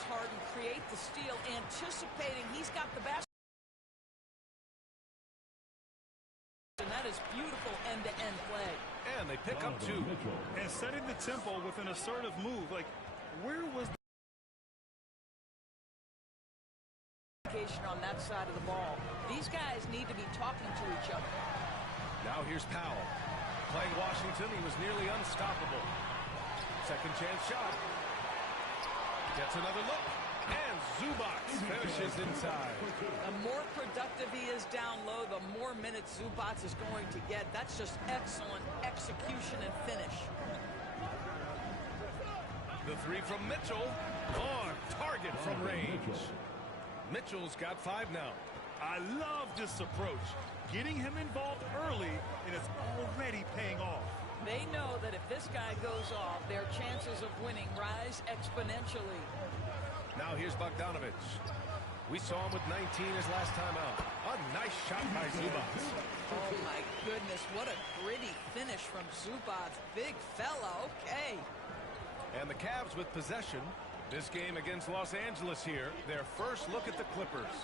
James Harden create the steal, anticipating he's got the basket. And that is beautiful end-to-end play. And they pick up 2. And setting the tempo with an assertive move. Like, where was the on that side of the ball? These guys need to be talking to each other. Now here's Powell. Playing Washington, he was nearly unstoppable. Second chance shot. Gets another look. And Zubac finishes inside. The more productive he is down low, the more minutes Zubac is going to get. That's just excellent execution and finish. The 3 from Mitchell. On target from range. Mitchell's got 5 now. I love this approach. Getting him involved early, and it's already paying off. They know that if this guy goes off, their chances of winning rise exponentially. Now here's Bogdanovic. We saw him with 19 his last time out. A nice shot by Zubac. Oh, my goodness. What a gritty finish from Zubac. Big fella. Okay. And the Cavs with possession. This game against Los Angeles here. Their first look at the Clippers.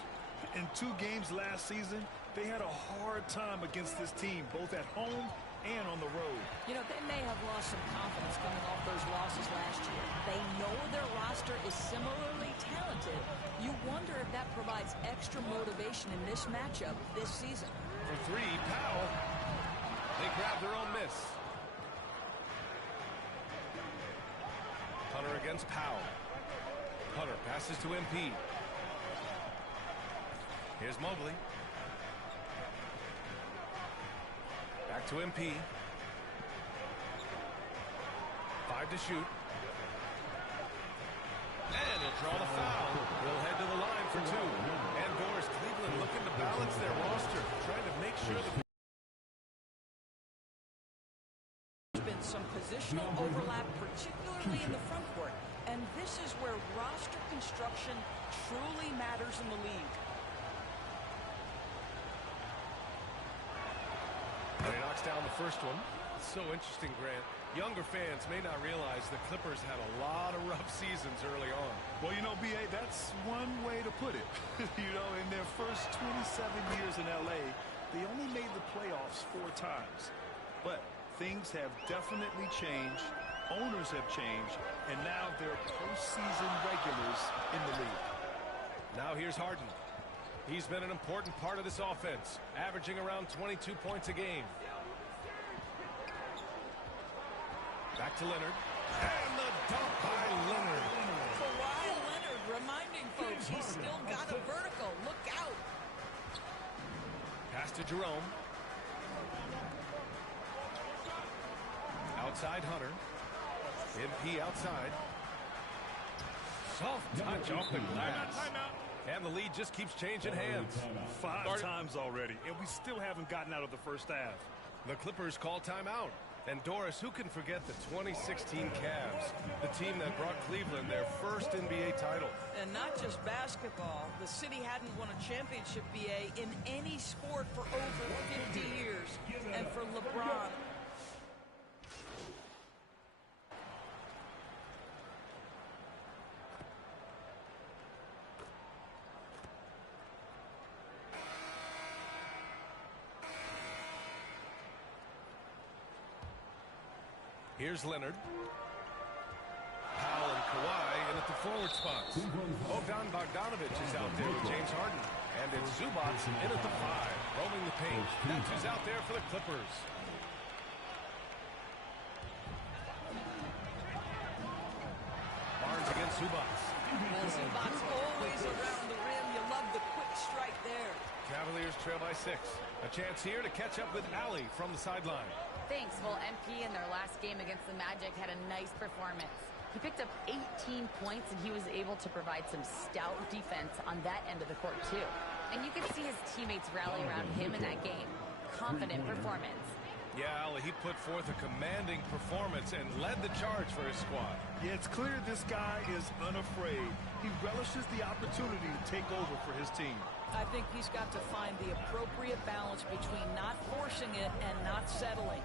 In 2 games last season, they had a hard time against this team, both at home and on the road. You know, they may have lost some confidence coming off those losses last year. They know their roster is similarly talented. You wonder if that provides extra motivation in this matchup this season. For 3, Powell. They grab their own miss. Hunter against Powell. Hunter passes to MP. Here's Mobley. Back to MP. 5 to shoot. And he'll draw the foul. He'll head to the line for 2. And Doris, Cleveland looking to balance their roster, trying to make sure that there's been some positional overlap, particularly in the front court. And this is where roster construction truly matters in the league. And he knocks down the first one. It's so interesting, Grant. Younger fans may not realize the Clippers had a lot of rough seasons early on. Well, you know, B.A., that's one way to put it. You know, in their first 27 years in L.A., they only made the playoffs 4 times. But things have definitely changed. Owners have changed. And now they're postseason regulars in the league. Now here's Harden. He's been an important part of this offense, averaging around 22 points a game. Back to Leonard. And the dunk by Leonard. Kawhi Leonard reminding folks he's still got a vertical. Look out. Pass to Jerome. Outside Hunter. MP outside. Soft touch off the glass. And the lead just keeps changing hands. 5 times already, and we still haven't gotten out of the first half. The Clippers call timeout. And Doris, who can forget the 2016 Cavs, the team that brought Cleveland their first NBA title? And not just basketball. The city hadn't won a championship, BA, in any sport for over 50 years. And for LeBron, here's Leonard. Powell and Kawhi in at the forward spots. Bogdanovic is out there with James Harden. And it's Zubac in at the 5, roaming the paint. That's who's out there for the Clippers. Barnes against Zubac. well, Zubac's always around the rim. You love the quick strike there. Cavaliers trail by 6. A chance here to catch up with Allie from the sideline. Thanks. Well, MP in their last game against the Magic had a nice performance. He picked up 18 points, and he was able to provide some stout defense on that end of the court, too. And you could see his teammates rally around him in that game. Confident performance. Yeah, Allie, he put forth a commanding performance and led the charge for his squad. Yeah, it's clear this guy is unafraid. He relishes the opportunity to take over for his team. I think he's got to find the appropriate balance between not forcing it and not settling.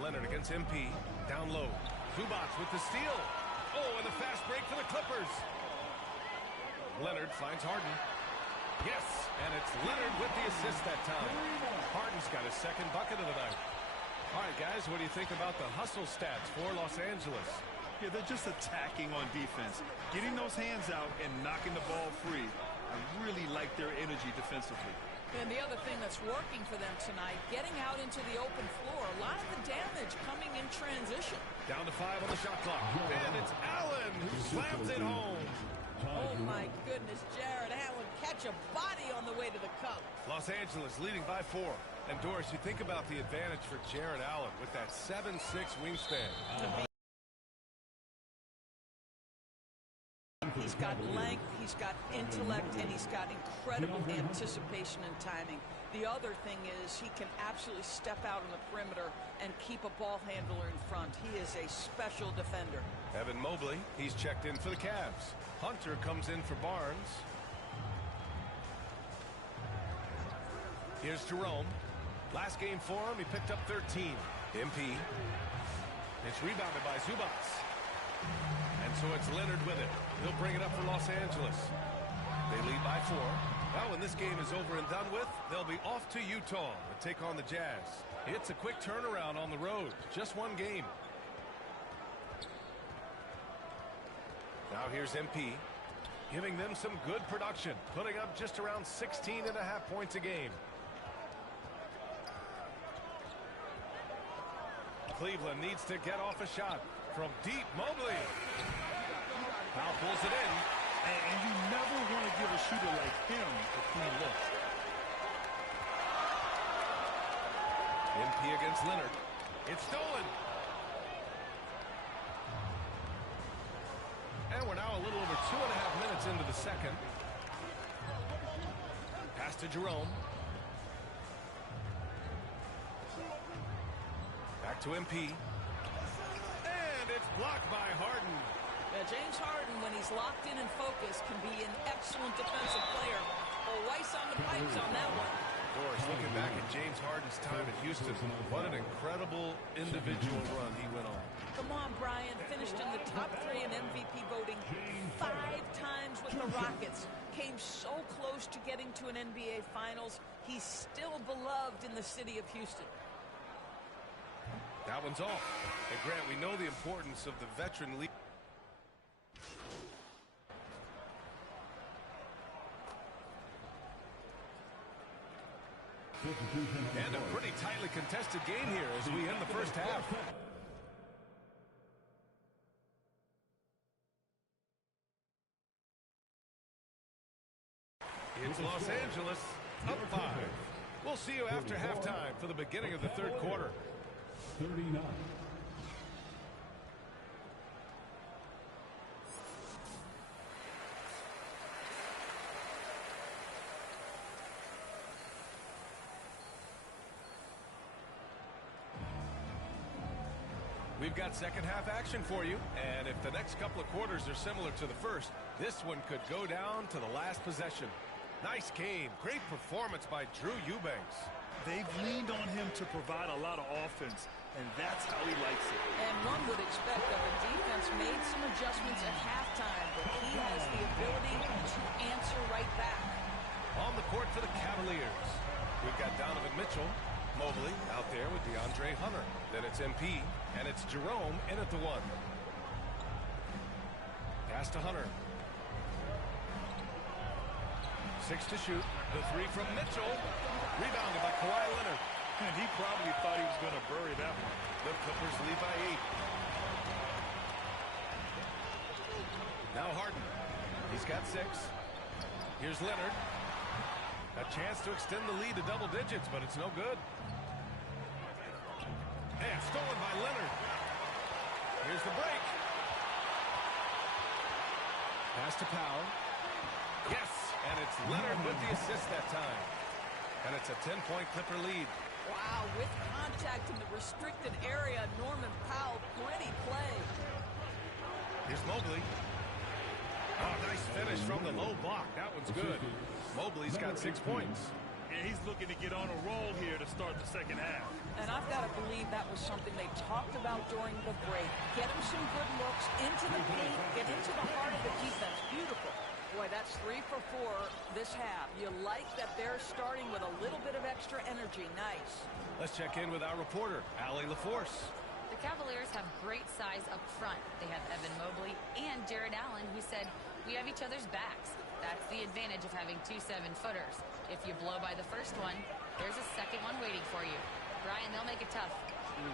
Leonard against MP. Down low. Zubac with the steal. Oh, and the fast break for the Clippers. Leonard finds Harden. Yes, and it's Leonard with the assist that time. Harden's got his second bucket of the night. All right, guys, what do you think about the hustle stats for Los Angeles? Yeah, they're just attacking on defense. Getting those hands out and knocking the ball free. I really like their energy defensively. And the other thing that's working for them tonight, getting out into the open floor. A lot of the damage coming in transition. Down to 5 on the shot clock. And it's Allen who slams it home. Oh, my goodness, Jared Allen catch a body on the way to the cup. Los Angeles leading by 4. And, Doris, you think about the advantage for Jared Allen with that 7'6" wingspan. He's got length, he's got intellect, and he's got incredible anticipation and timing. The other thing is he can absolutely step out on the perimeter and keep a ball handler in front. He is a special defender. Evan Mobley, he's checked in for the Cavs. Hunter comes in for Barnes. Here's Jerome. Last game for him, he picked up 13. MP. It's rebounded by Zubac. And so it's Leonard with it. He'll bring it up for Los Angeles. They lead by 4. Well, when this game is over and done with, they'll be off to Utah to take on the Jazz. It's a quick turnaround on the road. Just one game. Now here's MP, giving them some good production, putting up just around 16.5 points a game. Cleveland needs to get off a shot from deep. Mobley. Now pulls it in. And you never want to give a shooter like him a clean look. MP against Leonard. It's stolen. And we're now a little over 2.5 minutes into the second. Pass to Jerome. Back to MP. And it's blocked by Harden. Yeah, James Harden, when he's locked in and focused, can be an excellent defensive player. Oh, ice on the pipes on that one. Doris, looking back at James Harden's time at Houston, what an incredible individual run he went on. Come on, Brian. Finished in the top 3 in MVP voting 5 times with the Rockets. Came so close to getting to an NBA Finals. He's still beloved in the city of Houston. That one's off. And Grant, we know the importance of the veteran league. And a pretty tightly contested game here as we end the first half. It's Los Angeles up 5. We'll see you after halftime for the beginning of the third quarter. 39. We've got second half action for you, and if the next couple of quarters are similar to the first, this one could go down to the last possession. Nice game. Great performance by Drew Eubanks. They've leaned on him to provide a lot of offense, and that's how he likes it. And one would expect that the defense made some adjustments at halftime, but he has the ability to answer right back. On the court for the Cavaliers, we've got Donovan Mitchell, Mobley out there with DeAndre Hunter. Then it's MP, and it's Jerome in at the 1. Pass to Hunter. 6 to shoot. The 3 from Mitchell. Rebounded by Kawhi Leonard. And he probably thought he was going to bury that one. The Clippers lead by 8. Now Harden. He's got 6. Here's Leonard. A chance to extend the lead to double digits, but it's no good. And stolen by Leonard. Here's the break. Pass to Powell. Yes, and it's Leonard with the assist that time. And it's a 10-point Clipper lead. Wow, with contact in the restricted area, Norman Powell, gritty play. Here's Mobley. Oh, nice finish from the low block. That one's good. Mobley's got 6 points. Yeah, he's looking to get on a roll here to start the second half. And I've got to believe that was something they talked about during the break. Get him some good looks into the paint, get into the heart of the defense. Beautiful. Boy, that's 3 for 4 this half. You like that they're starting with a little bit of extra energy. Nice. Let's check in with our reporter, Allie LaForce. The Cavaliers have great size up front. They have Evan Mobley and Jared Allen, who said, "We have each other's backs." That's the advantage of having 2 7-footers. If you blow by the first one, there's a second one waiting for you. Brian, they'll make it tough.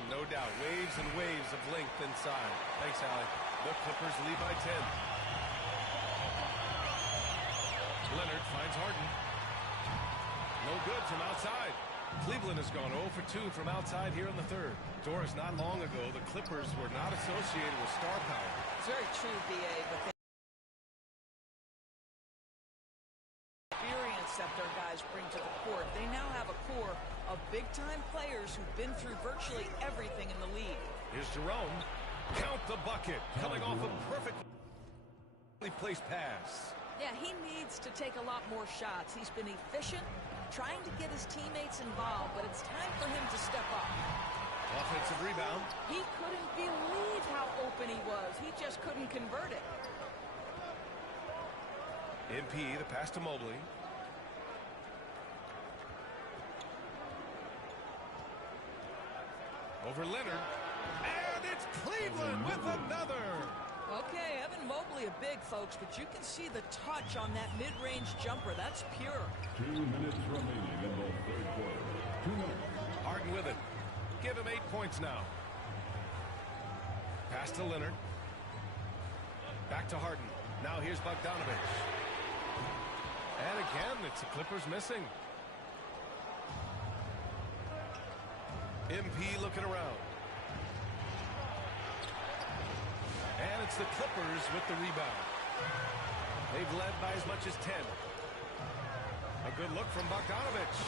No doubt. Waves and waves of length inside. Thanks, Allie. The Clippers lead by 10. Leonard finds Harden. No good from outside. Cleveland has gone 0 for 2 from outside here in the third. Doris, not long ago, the Clippers were not associated with star power. It's very true, B.A., but the experience that their guys bring to the court. They now have a core of big-time players who've been through virtually everything in the league. Here's Jerome. Count the bucket. Coming off a perfectly placed pass. Yeah, he needs to take a lot more shots. He's been efficient, trying to get his teammates involved, but it's time for him to step up. Offensive rebound. He couldn't believe how open he was. He just couldn't convert it. MP, the pass to Mobley. Over Leonard. And it's Cleveland with another. Okay, Evan Mobley a big, folks, but you can see the touch on that mid-range jumper. That's pure. 2 minutes remaining in the third quarter. 2 minutes. Harden with it. Give him 8 points now. Pass to Leonard. Back to Harden. Now here's Bogdanovich. And again, it's the Clippers missing. MP looking around. And it's the Clippers with the rebound. They've led by as much as 10. A good look from Bogdanovich.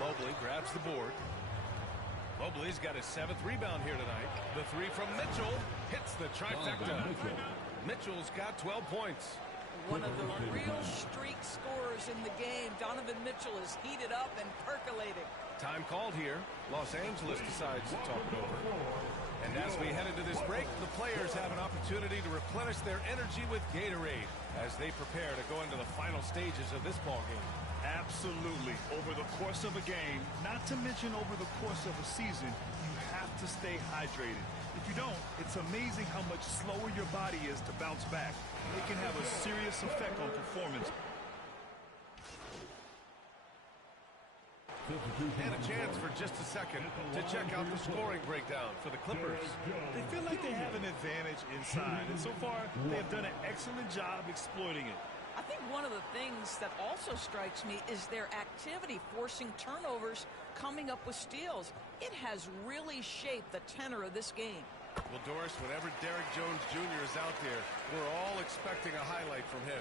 Mobley grabs the board. Mobley's got his 7th rebound here tonight. The 3 from Mitchell hits the trifecta. Mitchell's got 12 points. One of the real streak scorers in the game. Donovan Mitchell is heated up and percolating. Time called here. Los Angeles decides to talk it over. And as we head into this break, the players have an opportunity to replenish their energy with Gatorade as they prepare to go into the final stages of this ballgame. Absolutely. Over the course of a game, not to mention over the course of a season, you have to stay hydrated. If you don't, it's amazing how much slower your body is to bounce back. It can have a serious effect on performance. And a chance for just a second to check out the scoring breakdown for the Clippers. They feel like they have an advantage inside, and so far they have done an excellent job exploiting it. I think one of the things that also strikes me is their activity forcing turnovers, coming up with steals. It has really shaped the tenor of this game. Well, Doris, whenever Derrick Jones Jr. is out there, we're all expecting a highlight from him.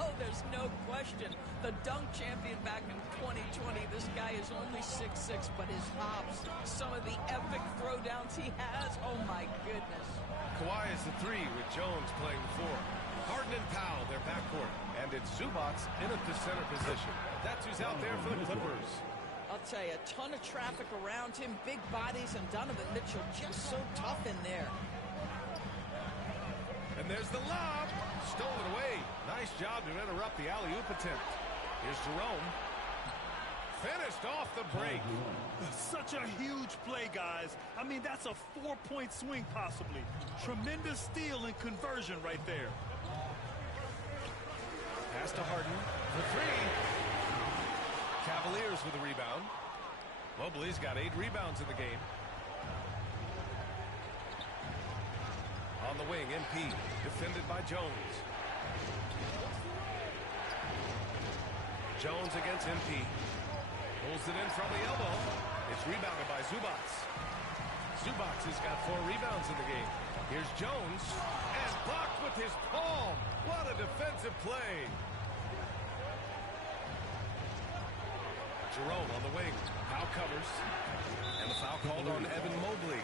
Oh, there's no question. The dunk champion back in 2020, this guy is only 6'6", but his hops, some of the epic throwdowns he has, oh my goodness. Kawhi is the 3 with Jones playing the 4. Harden and Powell, their backcourt. And it's Zubac in at the center position. That's who's out there for the Clippers. I'll tell you, a ton of traffic around him, big bodies, and Donovan Mitchell just so tough in there. And there's the lob. Stolen away. Nice job to interrupt the alley-oop attempt. Here's Jerome. Finished off the break. Such a huge play, guys. I mean, that's a 4-point swing possibly. Tremendous steal and conversion right there. Pass to Harden. The 3. Cavaliers with a rebound. Mobley's got 8 rebounds in the game. On the wing, MP, defended by Jones. Jones against MP. Pulls it in from the elbow. It's rebounded by Zubac. Zubac has got 4 rebounds in the game. Here's Jones. And blocked with his palm. What a defensive play. Jerome on the wing. Foul covers. And the foul called on Evan Mobley.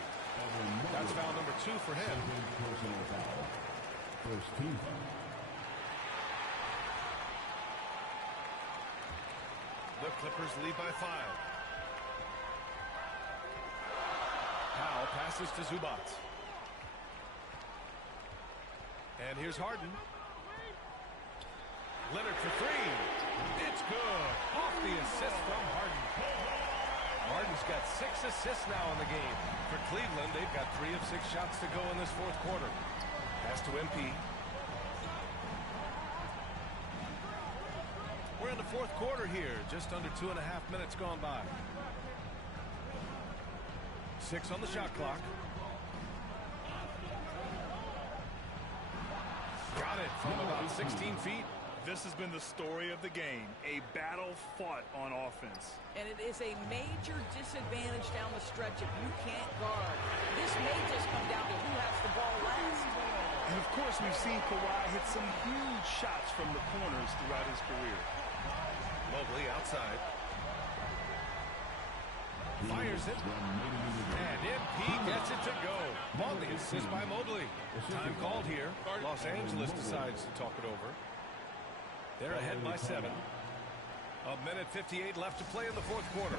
That's foul number 2 for him. First team foul. The Clippers lead by 5. Powell passes to Zubac. And here's Harden. Leonard for 3. It's good. Off the assist from Harden. Harden's got 6 assists now in the game. For Cleveland, they've got 3 of 6 shots to go in this fourth quarter. Pass to MP. We're in the fourth quarter here. Just under 2.5 minutes gone by. 6 on the shot clock. Got it from about 16 feet. This has been the story of the game, a battle fought on offense. And it is a major disadvantage down the stretch if you can't guard. This may just come down to who has the ball last. And of course, we've seen Kawhi hit some huge shots from the corners throughout his career. Mobley outside. Fires it. And MP gets it to go. On the assist by Mobley. Time called here. Los Angeles decides to talk it over. They're ahead by 7. 1:58 left to play in the fourth quarter.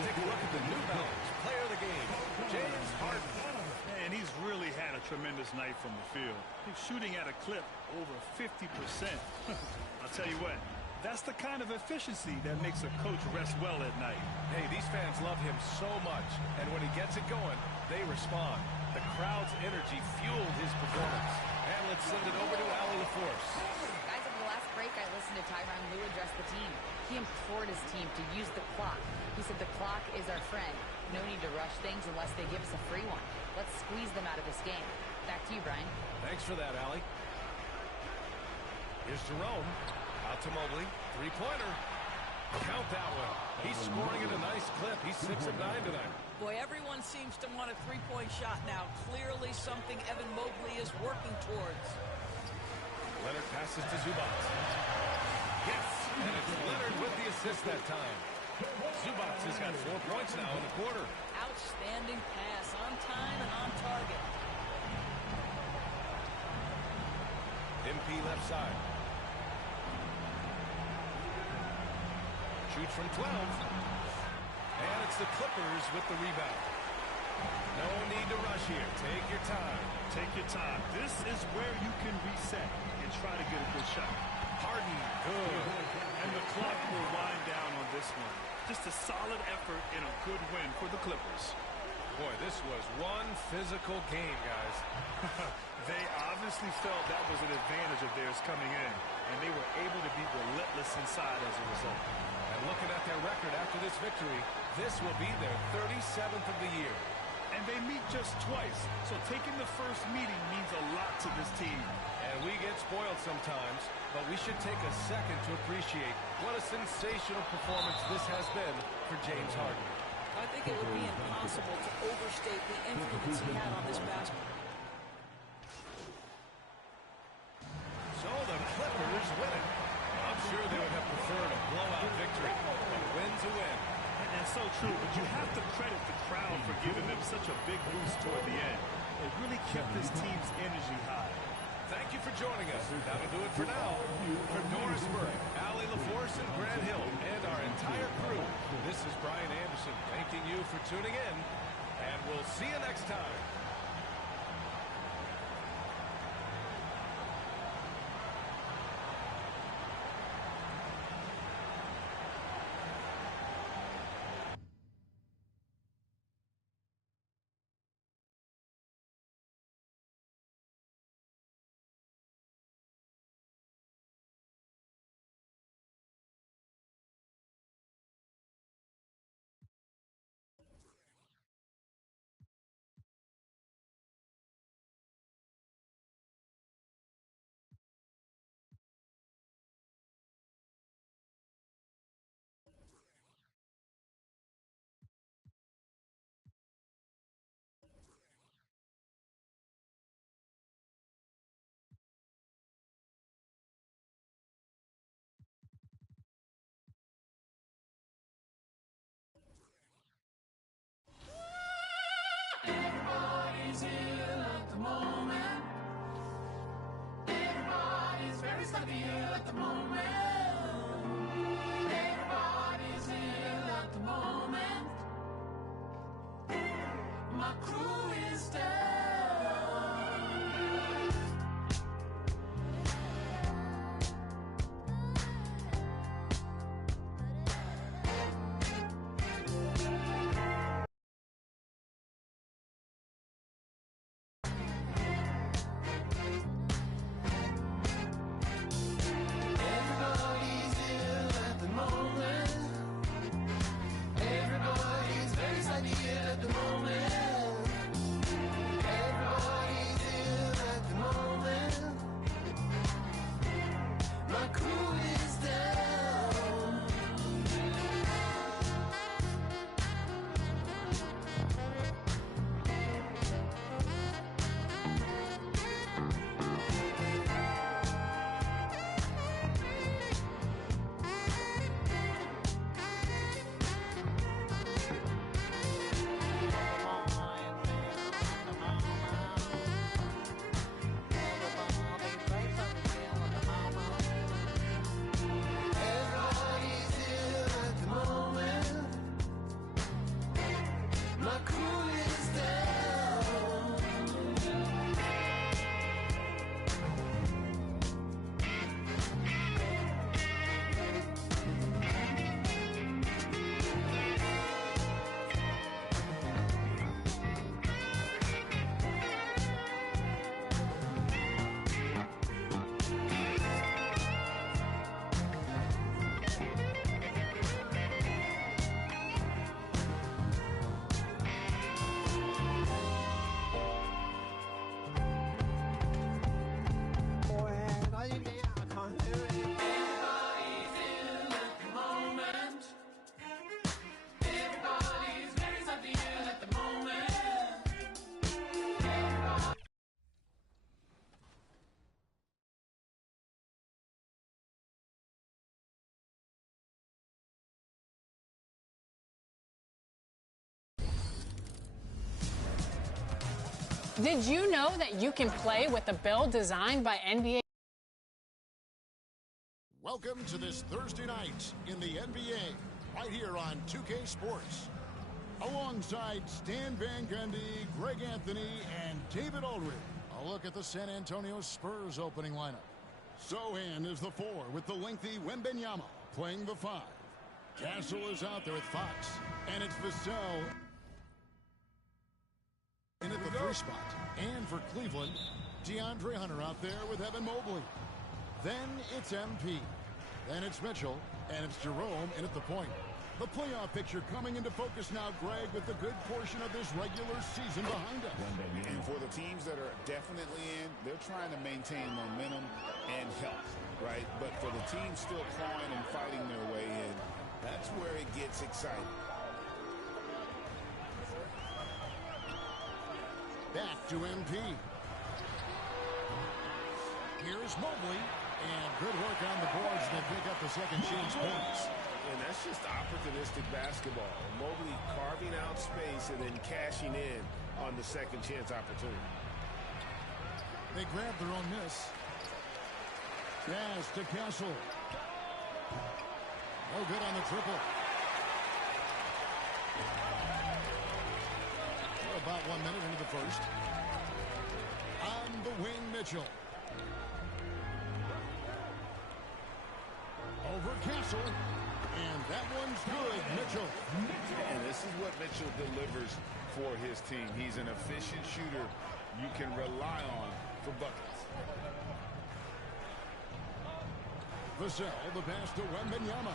Take a look at the New Balance player of the game, James Harden. And he's really had a tremendous night from the field. He's shooting at a clip over 50%. I'll tell you what, that's the kind of efficiency that makes a coach rest well at night. Hey, these fans love him so much, and when he gets it going, they respond. The crowd's energy fueled his performance. And let's send it over to Allie LaForce. Guys, over the last break, I listened to Tyronn Lue address the team. He implored his team to use the clock. He said the clock is our friend. No need to rush things unless they give us a free one. Let's squeeze them out of this game. Back to you, Brian. Thanks for that, Allie. Here's Jerome. Out to Mobley. Three-pointer. Count that one. He's scoring at a nice clip. He's 6 of 9 tonight. Boy, everyone seems to want a three-point shot now. Clearly something Evan Mobley is working towards. Leonard passes to Zubac. Yes, and it's Leonard with the assist that time. Zubac has got 4 points now in the quarter. Outstanding pass, on time and on target. MP left side. Shoots from 12. And it's the Clippers with the rebound. No need to rush here. Take your time. Take your time. This is where you can reset and try to get a good shot. Harden, good. And the clock will wind down on this one. Just a solid effort and a good win for the Clippers. Boy, this was one physical game, guys. They obviously felt that was an advantage of theirs coming in, and they were able to be relentless inside as a result. And looking at their record after this victory, this will be their 37th of the year. And they meet just twice, so taking the first meeting means a lot to this team. And we get spoiled sometimes, but we should take a second to appreciate what a sensational performance this has been for James Harden. I think it would be impossible to overstate the influence he had on this basketball. So the Clippers win it. I'm sure they would have preferred a blowout victory, but win's a win. And so true, but you have to credit the crowd for giving them such a big boost toward the end. It really kept this team's energy high. Thank you for joining us. That'll do it for now. For Doris Burke, Allie LaForce, and Grant Hill, and our entire crew, this is Brian Anderson thanking you for tuning in, and we'll see you next time. Everybody's ill at the moment. Everybody's very stucky ill at the moment. Everybody's ill at the moment. My crew is down. Everybody's ill at the moment. Everybody's very slightly ill at the moment. Everybody's ill at the moment. My crew is down. Everybody's ill at the moment. My crew is down. Everybody's ill at the moment. Everybody's very slightly ill at the moment. Did you know that you can play with a bill designed by NBA? Welcome to this Thursday night in the NBA, right here on 2K Sports. Alongside Stan Van Gundy, Greg Anthony, and David Aldridge, a look at the San Antonio Spurs opening lineup. Sohan is the 4 with the lengthy Wembanyama playing the 5. Castle is out there with Fox, and it's Vassell in at the 3 spot. And for Cleveland, DeAndre Hunter out there with Evan Mobley. Then it's MP. Then it's Mitchell, and it's Jerome in at the point. The playoff picture coming into focus now, Greg, with a good portion of this regular season behind us. And for the teams that are definitely in, they're trying to maintain momentum and health, right? But for the teams still clawing and fighting their way in, that's where it gets exciting. Back to MP. Here's Mobley, and good work on the boards that pick up the second chance points. And that's just opportunistic basketball. Mobley carving out space and then cashing in on the second chance opportunity. They grab their own miss. Pass to Castle. No good on the triple. We're about 1 minute into the first. On the wing, Mitchell. Over Castle. And that one's good, Mitchell. And this is what Mitchell delivers for his team. He's an efficient shooter you can rely on for buckets. Vassell, the pass to Wembanyama.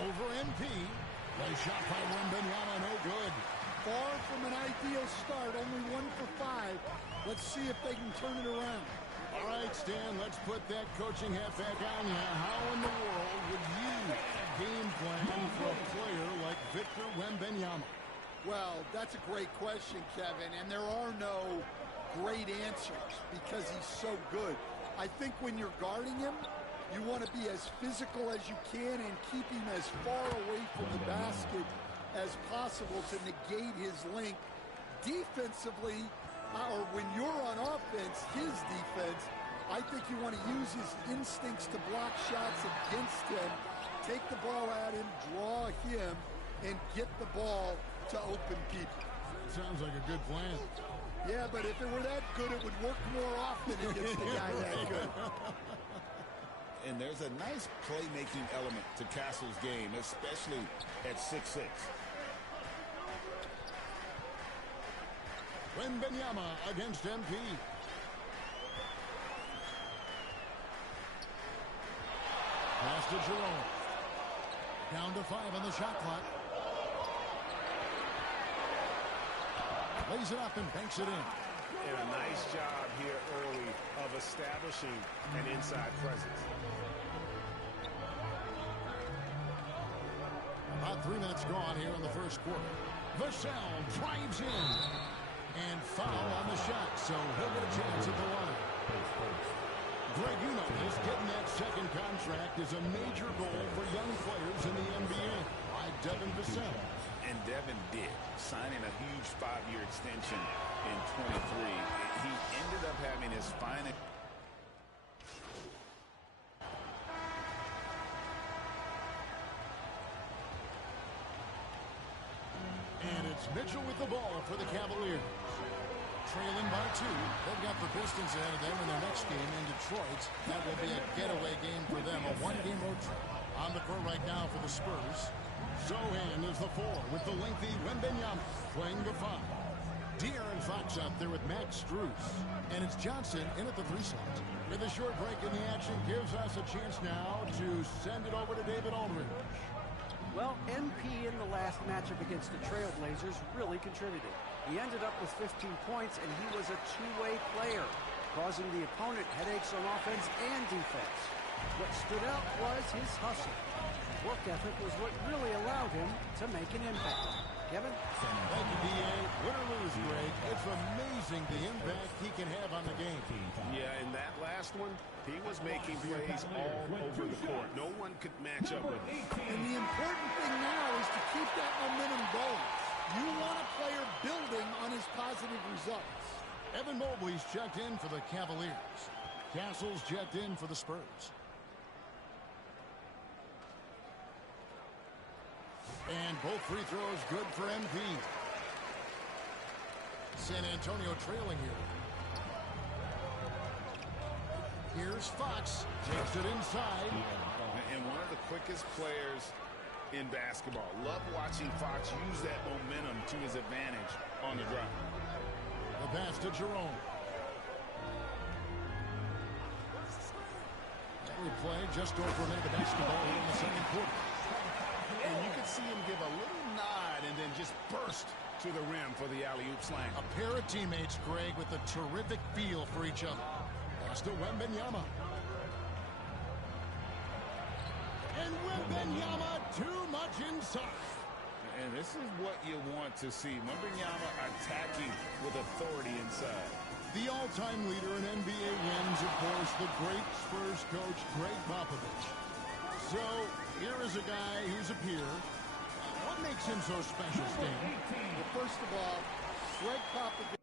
Over MP. Play shot by Wembanyama, no good. Far from an ideal start, only 1 for 5. Let's see if they can turn it around. All right, Stan, let's put that coaching hat back on you. How in the world would you game plan for a player like Victor Wembanyama? Well, that's a great question, Kevin, and there are no great answers because he's so good. I think when you're guarding him, you want to be as physical as you can and keep him as far away from the basket as possible to negate his length. Defensively, or when you're on offense, his defense, I think you want to use his instincts to block shots against him, take the ball at him, draw him, and get the ball to open people. Sounds like a good plan. Yeah, but if it were that good, it would work more often against a guy that good. And there's a nice playmaking element to Castle's game, especially at 6'6". Wembanyama against MP. Pass to Jerome. Down to 5 on the shot clock. Lays it up and banks it in. And a nice job here early of establishing an inside presence. About 3 minutes gone here in the first quarter. Vassell drives in. And foul on the shot, so he'll get a chance at the line. Greg, you know this. Getting that second contract is a major goal for young players in the NBA, like Devin Vassell. And Devin did, signing a huge 5-year extension in 23. He ended up having his final. And it's Mitchell with the ball for the Cavaliers. Trailing by 2. They've got the Pistons ahead of them in their next game in Detroit. That will be a getaway game for them, a 1-game road trip. On the court right now for the Spurs. Zohan is the 4 with the lengthy Wembanyama playing the 5. De'Aaron Fox out there with Max Strus. And it's Johnson in at the 3 slot. With a short break in the action gives us a chance now to send it over to David Aldridge. Well, MP in the last matchup against the Trailblazers really contributed. He ended up with 15 points, and he was a two-way player, causing the opponent headaches on offense and defense. What stood out was his hustle. Work ethic was what really allowed him to make an impact. Kevin? Thank you, D.A. Win or lose, Greg, it's amazing the impact he can have on the game. Yeah, in that last one, he was making plays all over the court. No one could match up with him. And the important thing now is to keep that momentum going. You want a player building on his positive results. Evan Mobley's checked in for the Cavaliers. Castle's checked in for the Spurs. And both free throws good for MP. San Antonio trailing here. Here's Fox. Takes it inside. And one of the quickest players in basketball. Love watching Fox use that momentum to his advantage on the drive. The pass to Jerome. Every play just over a minute of basketball in the second quarter. And you can see him give a little nod and then just burst to the rim for the alley-oop slam. A pair of teammates, Greg, with a terrific feel for each other. Pass to Wembanyama. And Wembanyama too much inside. And this is what you want to see. Wembanyama attacking with authority inside. The all-time leader in NBA wins, of course, the great Spurs coach, Greg Popovich. So, here is a guy who's a peer. What makes him so special, Stan? Well, first of all, Greg Popovich